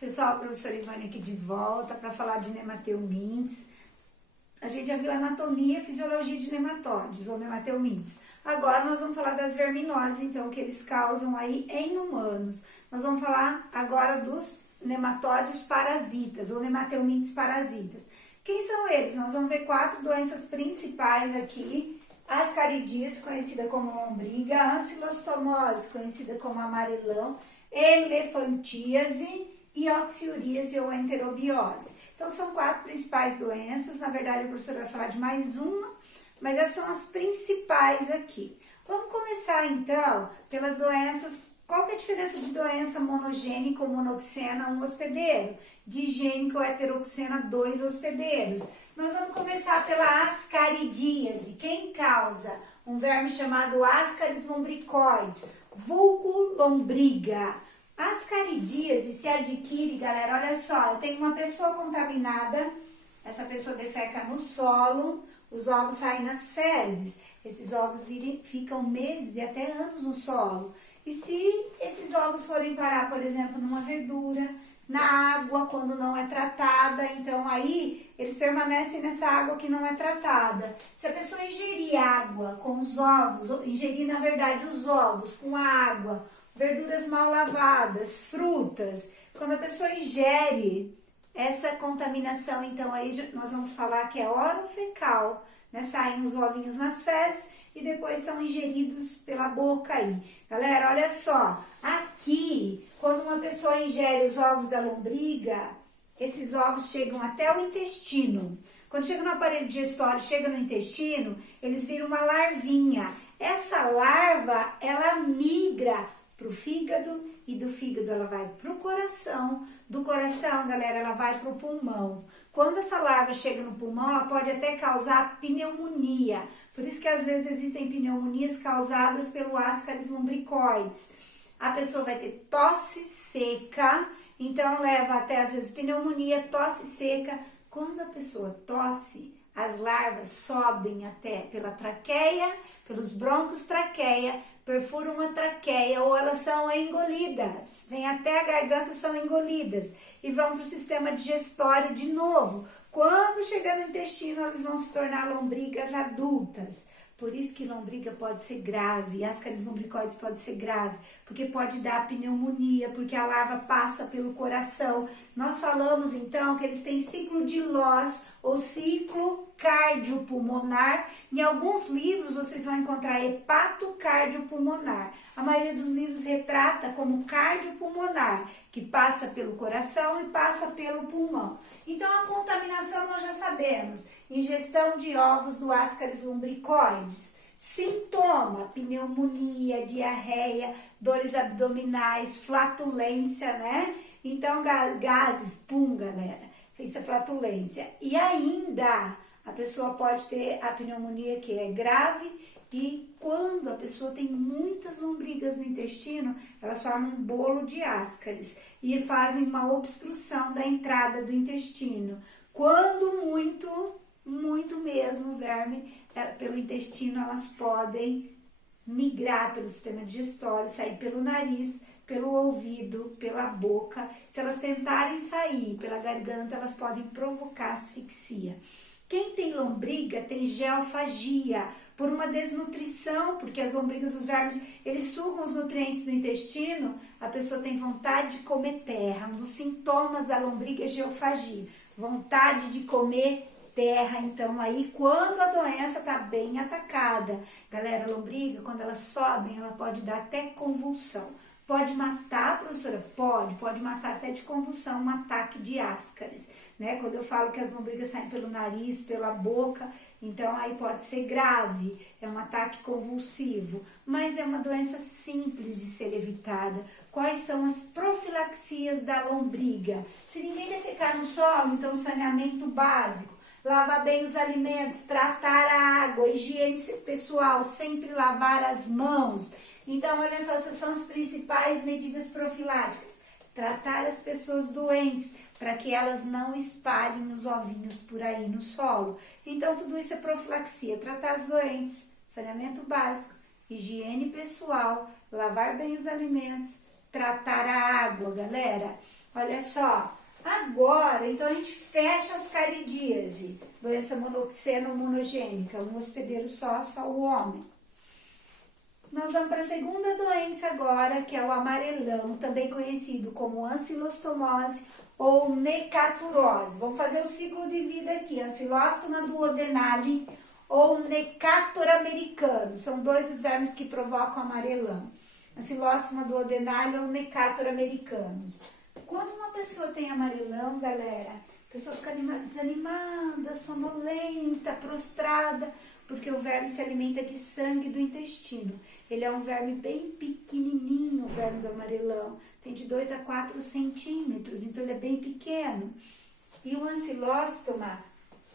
Pessoal, a professora Ivane aqui de volta para falar de nemateumintes. A gente já viu a anatomia e fisiologia de nematóides ou nemateumintes. Agora nós vamos falar das verminoses, então, que eles causam aí em humanos. Nós vamos falar agora dos nematóides parasitas ou nemateumintes parasitas. Quem são eles? Nós vamos ver 4 doenças principais aqui. Ascaridíase, conhecida como lombriga, ancilostomose, conhecida como amarelão, elefantíase e oxiuríase ou enterobiose. Então, são 4 principais doenças. Na verdade, a professora vai falar de mais uma, mas essas são as principais aqui. Vamos começar, então, pelas doenças. Qual que é a diferença de doença monogênica ou monoxena, um hospedeiro? Digênica ou heteroxena, 2 hospedeiros. Nós vamos começar pela ascaridíase. Quem causa? Um verme chamado Ascaris lumbricoides, vulgo lombriga. A ascaridíase se adquire, galera, olha só, eu tenho uma pessoa contaminada, essa pessoa defeca no solo, os ovos saem nas fezes, esses ovos ficam meses e até anos no solo. E se esses ovos forem parar, por exemplo, numa verdura, na água, quando não é tratada, então aí eles permanecem nessa água que não é tratada. Se a pessoa ingerir água com os ovos, ou ingerir, na verdade, os ovos com a água, verduras mal lavadas, frutas, quando a pessoa ingere essa contaminação, então aí nós vamos falar que é orofecal, né? Saem os ovinhos nas fezes e depois são ingeridos pela boca aí. Galera, olha só, aqui, quando uma pessoa ingere os ovos da lombriga, esses ovos chegam até o intestino. Quando chega no aparelho digestório, chega no intestino, eles viram uma larvinha. Essa larva, ela migra para o fígado e do fígado ela vai para o coração, do coração, galera, ela vai para o pulmão. Quando essa larva chega no pulmão, ela pode até causar pneumonia. Por isso que às vezes existem pneumonias causadas pelo Ascaris lumbricoides. A pessoa vai ter tosse seca, então leva até às vezes pneumonia, tosse seca. Quando a pessoa tosse, as larvas sobem até pela traqueia, pelos brônquios traqueia, perfuram a traqueia ou elas são engolidas. Vêm até a garganta, são engolidas e vão para o sistema digestório de novo. Quando chegar no intestino, eles vão se tornar lombrigas adultas. Por isso que lombriga pode ser grave, Ascaris lumbricoides pode ser grave, porque pode dar pneumonia, porque a larva passa pelo coração. Nós falamos então que eles têm ciclo de Loss ou ciclo cardiopulmonar. Em alguns livros vocês vão encontrar hepatocardiopulmonar. A maioria dos livros retrata como cardiopulmonar, que passa pelo coração e passa pelo pulmão. Então a contaminação nós já sabemos, ingestão de ovos do Ascaris lumbricoides. Sintoma, pneumonia, diarreia, dores abdominais, flatulência, né? Então gases, pum, galera, fez a flatulência. E ainda a pessoa pode ter a pneumonia que é grave e quando a pessoa tem muitas lombrigas no intestino, elas formam um bolo de Ascaris e fazem uma obstrução da entrada do intestino. Quando muito mesmo verme pelo intestino, elas podem migrar pelo sistema digestório, sair pelo nariz, pelo ouvido, pela boca. Se elas tentarem sair pela garganta, elas podem provocar asfixia. Quem tem lombriga tem geofagia, por uma desnutrição, porque as lombrigas, os vermes, eles sugam os nutrientes do intestino, a pessoa tem vontade de comer terra. Um dos sintomas da lombriga é geofagia, vontade de comer terra. Então, aí, quando a doença está bem atacada, galera, a lombriga, quando elas sobem, ela pode dar até convulsão. Pode matar, professora? Pode matar até de convulsão, um ataque de Ascaris, né? Quando eu falo que as lombrigas saem pelo nariz, pela boca, então aí pode ser grave, é um ataque convulsivo, mas é uma doença simples de ser evitada. Quais são as profilaxias da lombriga? Se ninguém defecar no solo, então saneamento básico, lavar bem os alimentos, tratar a água, higiene pessoal, sempre lavar as mãos. Então, olha só, essas são as principais medidas profiláticas. Tratar as pessoas doentes, para que elas não espalhem os ovinhos por aí no solo. Então, tudo isso é profilaxia. Tratar as doentes, saneamento básico, higiene pessoal, lavar bem os alimentos, tratar a água, galera. Olha só, agora, então a gente fecha as caridíase, doença monoxena ou monogênica, um hospedeiro só o homem. Nós vamos para a segunda doença agora, que é o amarelão, também conhecido como ancilostomose ou necaturose. Vamos fazer o ciclo de vida aqui, ancilóstoma duodenale ou necator americano. São dois os vermes que provocam amarelão. Ancilóstoma duodenale ou necator americanos. Quando uma pessoa tem amarelão, galera, a pessoa fica desanimada, sonolenta, prostrada, porque o verme se alimenta de sangue do intestino. Ele é um verme bem pequenininho, o verme do amarelão. Tem de 2 a 4 centímetros, então ele é bem pequeno. E o ancilóstoma,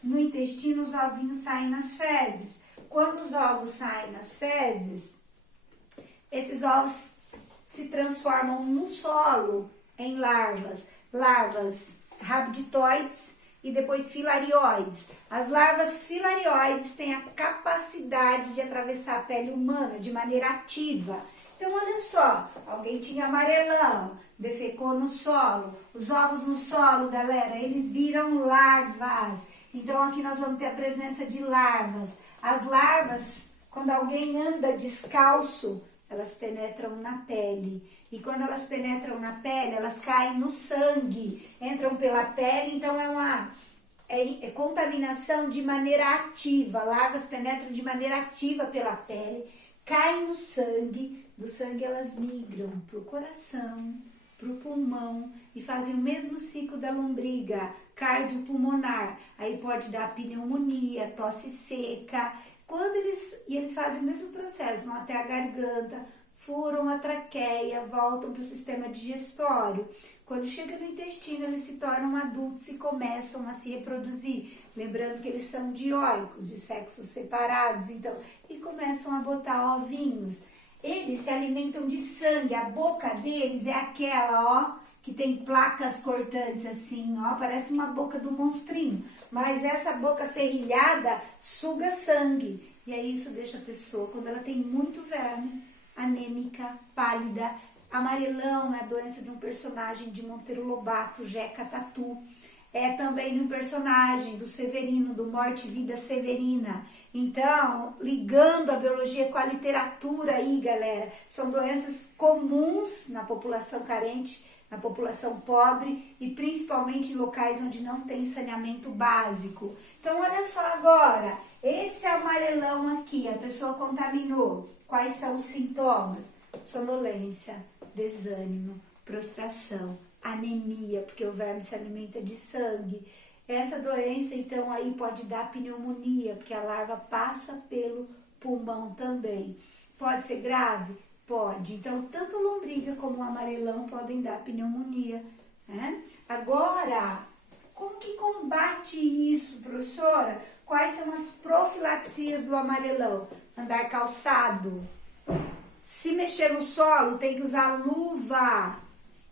no intestino, os ovinhos saem nas fezes. Quando os ovos saem nas fezes, esses ovos se transformam no solo em larvas rabditoides e depois filarioides. As larvas filarioides têm a capacidade de atravessar a pele humana de maneira ativa. Então, olha só, alguém tinha amarelão, defecou no solo. Os ovos no solo, galera, eles viram larvas. Então, aqui nós vamos ter a presença de larvas. As larvas, quando alguém anda descalço, elas penetram na pele. E quando elas penetram na pele, elas caem no sangue, entram pela pele, então é contaminação de maneira ativa. Larvas penetram de maneira ativa pela pele, caem no sangue, do sangue elas migram para o coração, para o pulmão e fazem o mesmo ciclo da lombriga, cardiopulmonar. Aí pode dar pneumonia, tosse seca. Eles fazem o mesmo processo, vão até a garganta, furam a traqueia, voltam para o sistema digestório. Quando chega no intestino, eles se tornam adultos e começam a se reproduzir. Lembrando que eles são dioicos, de sexos separados, então, e começam a botar ovinhos. Eles se alimentam de sangue, a boca deles é aquela, ó, que tem placas cortantes assim, ó, parece uma boca do monstrinho. Mas essa boca serrilhada suga sangue. E aí isso deixa a pessoa, quando ela tem muito verme, anêmica, pálida. Amarelão é a doença de um personagem de Monteiro Lobato, Jeca Tatu. É também de um personagem do Severino, do Morte e Vida Severina. Então, ligando a biologia com a literatura aí, galera, são doenças comuns na população carente, na população pobre e principalmente em locais onde não tem saneamento básico. Então, olha só agora, esse amarelão aqui, a pessoa contaminou. Quais são os sintomas? Sonolência, desânimo, prostração, anemia, porque o verme se alimenta de sangue. Essa doença, então, aí pode dar pneumonia, porque a larva passa pelo pulmão também. Pode ser grave? Pode. Então, tanto lombriga como o amarelão podem dar pneumonia, né? Agora, como que combate isso, professora? Quais são as profilaxias do amarelão? Andar calçado. Se mexer no solo, tem que usar luva,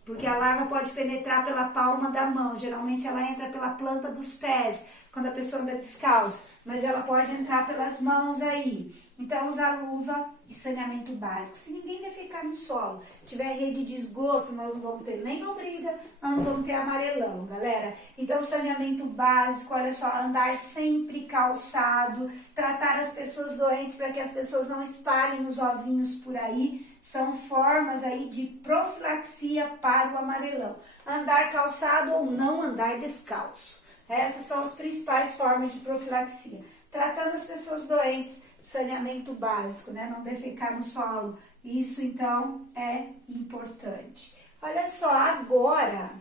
porque a larva pode penetrar pela palma da mão. Geralmente ela entra pela planta dos pés, quando a pessoa anda descalço, mas ela pode entrar pelas mãos aí. Então, usar luva e saneamento básico. Se ninguém defecar no solo, tiver rede de esgoto, nós não vamos ter nem lombriga, nós não vamos ter amarelão, galera. Então, saneamento básico, olha só, andar sempre calçado, tratar as pessoas doentes para que as pessoas não espalhem os ovinhos por aí, são formas aí de profilaxia para o amarelão. Andar calçado ou não andar descalço. Essas são as principais formas de profilaxia. Tratando as pessoas doentes, saneamento básico, né? Não defecar no solo. Isso, então, é importante. Olha só, agora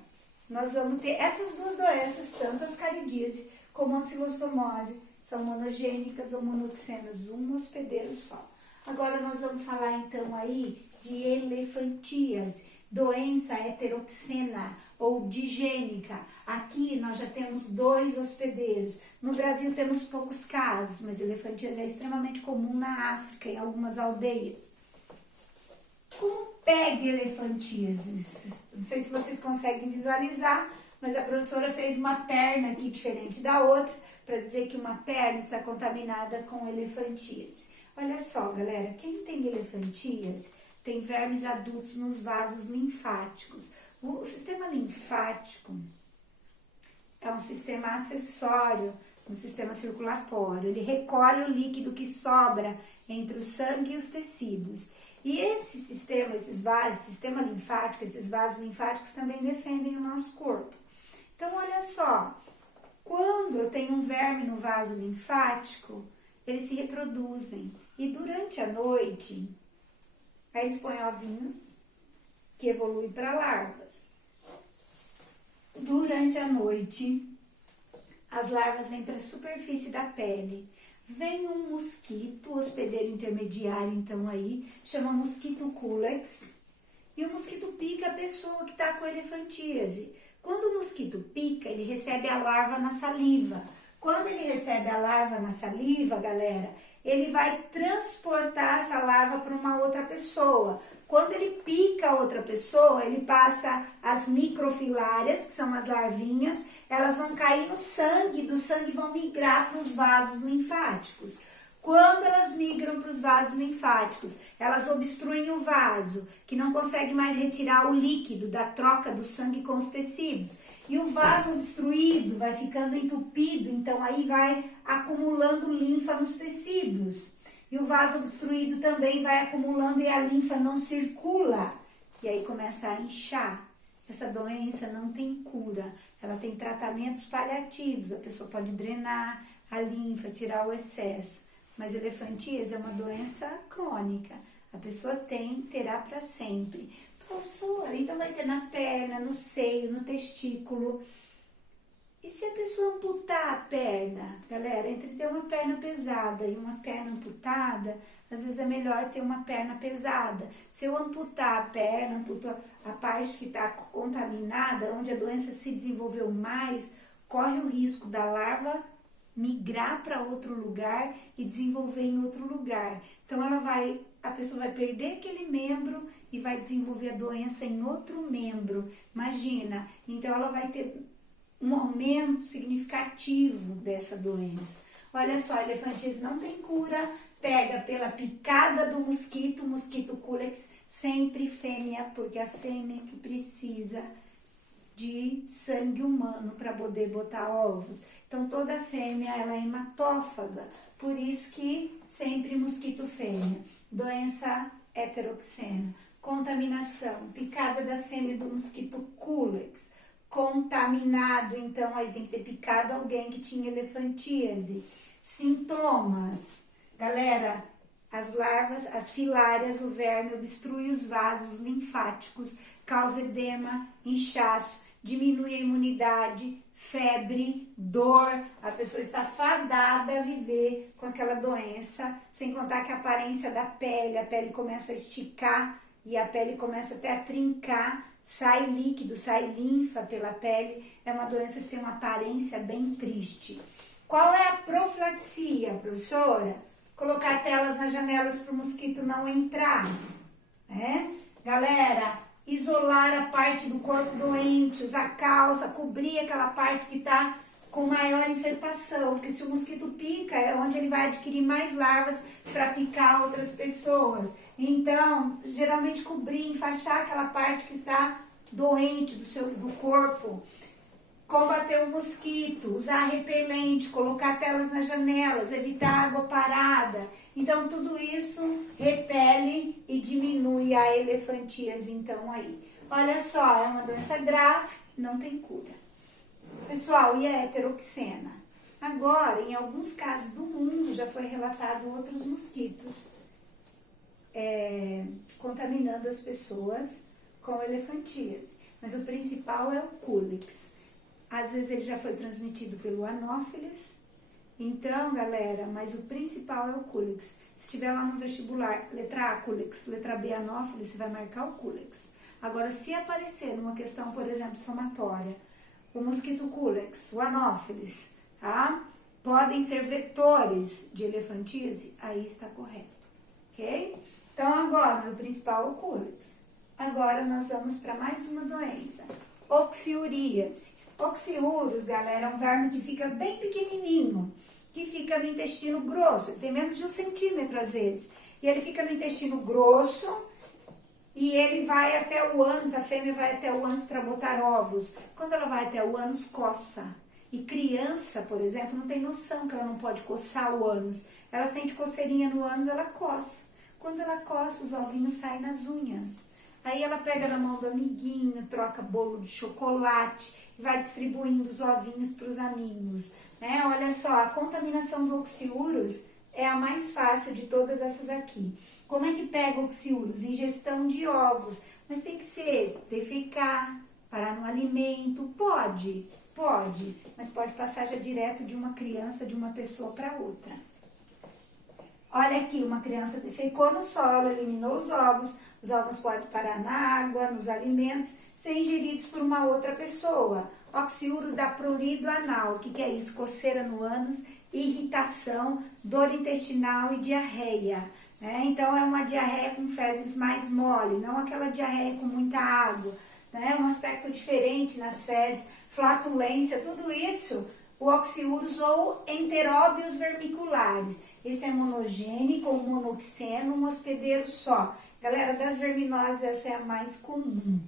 nós vamos ter essas duas doenças, tanto as caridíase como a ancilostomose, são monogênicas ou monoxenas, um hospedeiro só. Agora nós vamos falar, então, aí de elefantíase, doença heteroxena ou digênica. Aqui nós já temos 2 hospedeiros. No Brasil temos poucos casos, mas elefantíase é extremamente comum na África, em algumas aldeias. Como pega elefantíase? Não sei se vocês conseguem visualizar, mas a professora fez uma perna aqui diferente da outra, para dizer que uma perna está contaminada com elefantíase. Olha só, galera, quem tem elefantíase tem vermes adultos nos vasos linfáticos. O sistema linfático é um sistema acessório do sistema circulatório. Ele recolhe o líquido que sobra entre o sangue e os tecidos. E esse sistema, sistema linfático, esses vasos linfáticos também defendem o nosso corpo. Então, olha só, quando eu tenho um verme no vaso linfático, eles se reproduzem. E durante a noite, aí eles põem ovinhos, que evoluem para larvas. Durante a noite, as larvas vêm para a superfície da pele. Vem um mosquito, hospedeiro intermediário, então aí, chama mosquito culex. E o mosquito pica a pessoa que está com elefantíase. Quando o mosquito pica, ele recebe a larva na saliva. Quando ele recebe a larva na saliva, galera, ele vai transportar essa larva para uma outra pessoa. Quando ele pica a outra pessoa, ele passa as microfilárias, que são as larvinhas, elas vão cair no sangue, do sangue vão migrar para os vasos linfáticos. Quando elas migram para os vasos linfáticos, elas obstruem o vaso, que não consegue mais retirar o líquido da troca do sangue com os tecidos. E o vaso obstruído vai ficando entupido, então aí vai acumulando linfa nos tecidos. E o vaso obstruído também vai acumulando e a linfa não circula. E aí começa a inchar. Essa doença não tem cura, ela tem tratamentos paliativos. A pessoa pode drenar a linfa, tirar o excesso. Mas elefantíase é uma doença crônica. A pessoa terá para sempre. Professora, então vai ter na perna, no seio, no testículo. E se a pessoa amputar a perna? Galera, entre ter uma perna pesada e uma perna amputada, às vezes é melhor ter uma perna pesada. Se eu amputar a perna, amputo a parte que está contaminada, onde a doença se desenvolveu mais, corre o risco da larva migrar para outro lugar e desenvolver em outro lugar. Então a pessoa vai perder aquele membro e vai desenvolver a doença em outro membro. Imagina, então ela vai ter um aumento significativo dessa doença. Olha só, a elefantíase não tem cura, pega pela picada do mosquito, o mosquito culex, sempre fêmea, porque a fêmea que precisa de sangue humano para poder botar ovos. Então, toda fêmea, ela é hematófaga, por isso que sempre mosquito fêmea. Doença heteroxena, contaminação, picada da fêmea do mosquito culex, contaminado, então aí tem que ter picado alguém que tinha elefantíase. Sintomas, galera, as larvas, as filárias, o verme obstrui os vasos linfáticos, causa edema, inchaço, diminui a imunidade, febre, dor, a pessoa está fadada a viver com aquela doença, sem contar que a aparência da pele, a pele começa a esticar e a pele começa até a trincar, sai líquido, sai linfa pela pele, é uma doença que tem uma aparência bem triste. Qual é a profilaxia, professora? Colocar telas nas janelas para o mosquito não entrar, né? Galera, isolar a parte do corpo doente, usar calça, cobrir aquela parte que está com maior infestação, porque se o mosquito pica, é onde ele vai adquirir mais larvas para picar outras pessoas. Então, geralmente cobrir, enfaixar aquela parte que está doente do corpo. Combater o mosquito, usar repelente, colocar telas nas janelas, evitar água parada. Então, tudo isso repele e diminui a elefantíase, então, aí. Olha só, é uma doença grave, não tem cura. Pessoal, e a heteroxena? Agora, em alguns casos do mundo, já foi relatado outros mosquitos contaminando as pessoas com elefantíase. Mas o principal é o culex. Às vezes ele já foi transmitido pelo anófeles. Então, galera, mas o principal é o culex. Se estiver lá no vestibular, letra A, culex, letra B, anófeles, você vai marcar o culex. Agora, se aparecer numa questão, por exemplo, somatória, o mosquito culex, o anófeles, tá? Podem ser vetores de elefantíase, aí está correto, ok? Então, agora, o principal é o culex. Agora, nós vamos para mais uma doença, oxiuríase. Oxiurus, galera, é um verme que fica bem pequenininho, que fica no intestino grosso, ele tem menos de 1 centímetro às vezes, e ele fica no intestino grosso, e ele vai até o ânus, a fêmea vai até o ânus para botar ovos. Quando ela vai até o ânus, coça. E criança, por exemplo, não tem noção que ela não pode coçar o ânus. Ela sente coceirinha no ânus, ela coça. Quando ela coça, os ovinhos saem nas unhas. Aí ela pega na mão do amiguinho, troca bolo de chocolate e vai distribuindo os ovinhos para os amigos. Né? Olha só, a contaminação do oxiurus é a mais fácil de todas essas aqui. Como é que pega o oxiurus? Ingestão de ovos. Mas tem que ser defecar, parar no alimento. Pode, mas pode passar já direto de uma criança, de uma pessoa para outra. Olha aqui, uma criança defecou no solo, eliminou os ovos podem parar na água, nos alimentos, ser ingeridos por uma outra pessoa. Oxiurus dá prurido anal, o que é isso? Coceira no ânus, irritação, dor intestinal e diarreia. Né? Então é uma diarreia com fezes mais mole, não aquela diarreia com muita água. Né? Um aspecto diferente nas fezes, flatulência, tudo isso, o oxiurus ou enteróbios vermiculares. Esse é monogênico ou monoxeno, um hospedeiro só. Galera, das verminoses essa é a mais comum.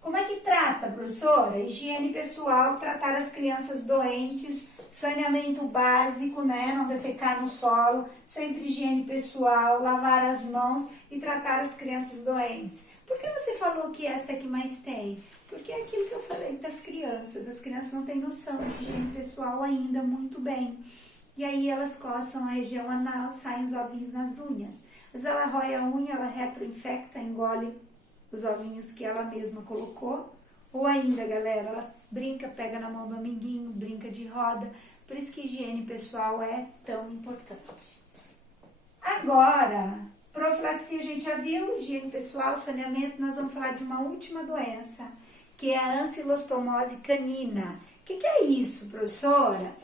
Como é que trata, professora? Higiene pessoal, tratar as crianças doentes, saneamento básico, né? Não defecar no solo, sempre higiene pessoal, lavar as mãos e tratar as crianças doentes. Por que você falou que essa é que mais tem? Porque é aquilo que eu falei das crianças. As crianças não têm noção de higiene pessoal ainda muito bem. E aí elas coçam a região anal, saem os ovinhos nas unhas. Mas ela rói a unha, ela retroinfecta, engole os ovinhos que ela mesma colocou. Ou ainda, galera, ela brinca, pega na mão do amiguinho, brinca de roda. Por isso que higiene pessoal é tão importante. Agora, profilaxia a gente já viu, higiene pessoal, saneamento. Nós vamos falar de uma última doença, que é a ancilostomose canina. O que é isso, professora?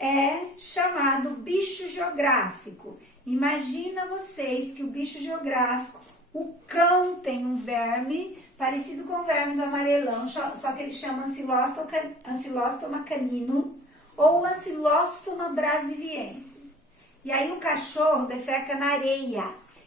É chamado bicho geográfico. Imagina vocês que o bicho geográfico, o cão tem um verme parecido com o verme do amarelão, só que ele chama Ancylostoma caninum ou Ancylostoma brasiliensis. E aí o cachorro defeca na areia,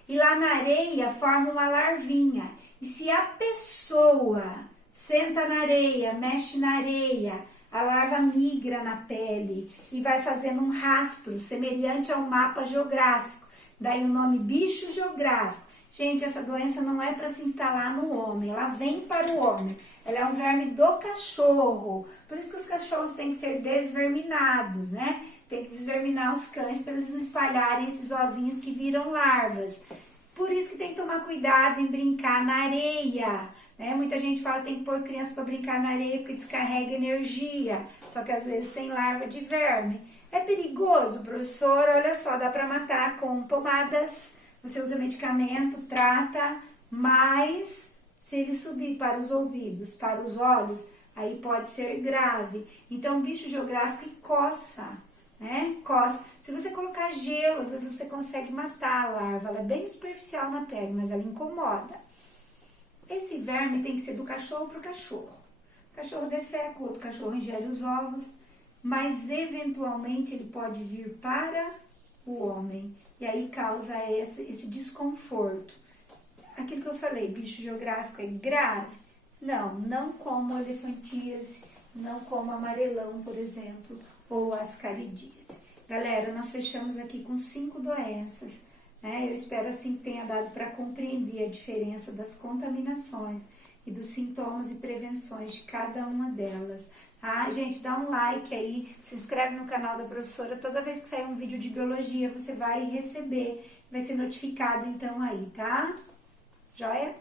e lá na areia forma uma larvinha. E se a pessoa senta na areia, mexe na areia, a larva migra na pele e vai fazendo um rastro semelhante a um mapa geográfico. Daí o nome bicho geográfico. Gente, essa doença não é para se instalar no homem, ela vem para o homem. Ela é um verme do cachorro. Por isso que os cachorros têm que ser desverminados, né? Tem que desverminar os cães para eles não espalharem esses ovinhos que viram larvas. Por isso que tem que tomar cuidado em brincar na areia. Né? Muita gente fala que tem que pôr criança para brincar na areia porque descarrega energia. Só que às vezes tem larva de verme. É perigoso, professora? Olha só, dá para matar com pomadas. Você usa medicamento, trata, mas se ele subir para os ouvidos, para os olhos, aí pode ser grave. Então, bicho geográfico coça, né? Coça. Se você colocar gelo, às vezes você consegue matar a larva. Ela é bem superficial na pele, mas ela incomoda. Esse verme tem que ser do cachorro para o cachorro. O cachorro defeca, o outro cachorro ingere os ovos, mas eventualmente ele pode vir para o homem. E aí causa esse desconforto. Aquilo que eu falei, bicho geográfico é grave? Não como elefantíase, não como amarelão, por exemplo, ou ascaridíase. Galera, nós fechamos aqui com 5 doenças. Né? Eu espero assim que tenha dado para compreender a diferença das contaminações e dos sintomas e prevenções de cada uma delas. Gente, dá um like aí, se inscreve no canal da professora. Toda vez que sair um vídeo de biologia, você vai receber, vai ser notificado então aí, tá? Joia?